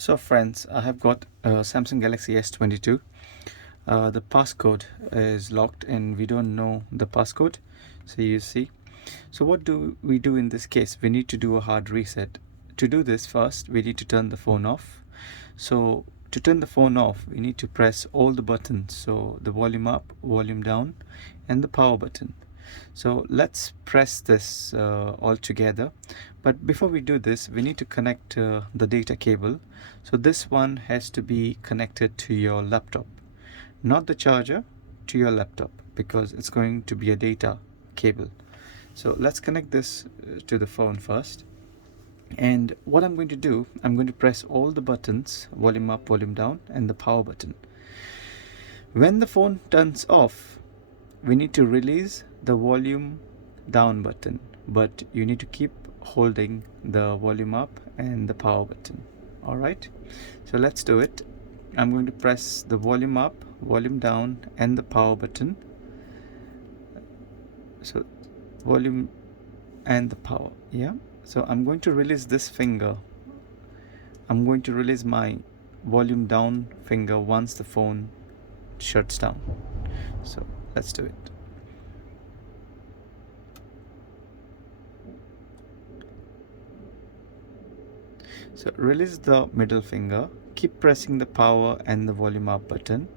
So friends, I have got a Samsung Galaxy S22. The passcode is locked and we don't know the passcode. So you see. So what do we do in this case? We need to do a hard reset. To do this, first we need to turn the phone off. So to turn the phone off, we need to press all the buttons. So the volume up, volume down, and the power button. So let's press this all together. But before we do this, we need to connect the data cable. So this one has to be connected to your laptop, not the charger, to your laptop, because it's going to be a data cable. So let's connect this to the phone first. And what I'm going to do, I'm going to press all the buttons, volume up, volume down, and the power button. When the phone turns off, we need to release the volume down button, but you need to keep holding the volume up and the power button. All right, so let's do it. I'm going to press the volume up, volume down, and the power button. So volume and the power, yeah. So I'm going to release this finger. I'm going to release my volume down finger once the phone shuts down. So let's do it. So release the middle finger, keep pressing the power and the volume up button.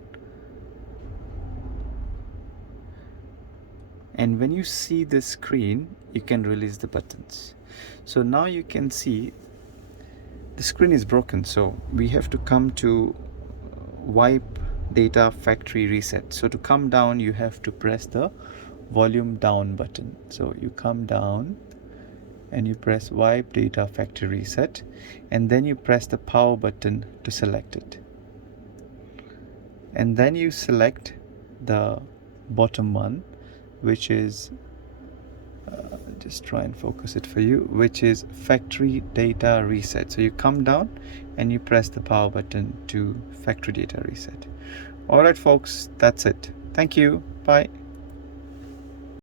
And when you see this screen, you can release the buttons. So now you can see the screen is broken. So we have to come to wipe data factory reset. So to come down, you have to press the volume down button. So you come down and you press wipe data factory reset, and then you press the power button to select it. And then you select the bottom one, which is just try and focus it for you, which is factory data reset. So you come down and you press the power button to factory data reset. All right folks, that's it. Thank you. Bye.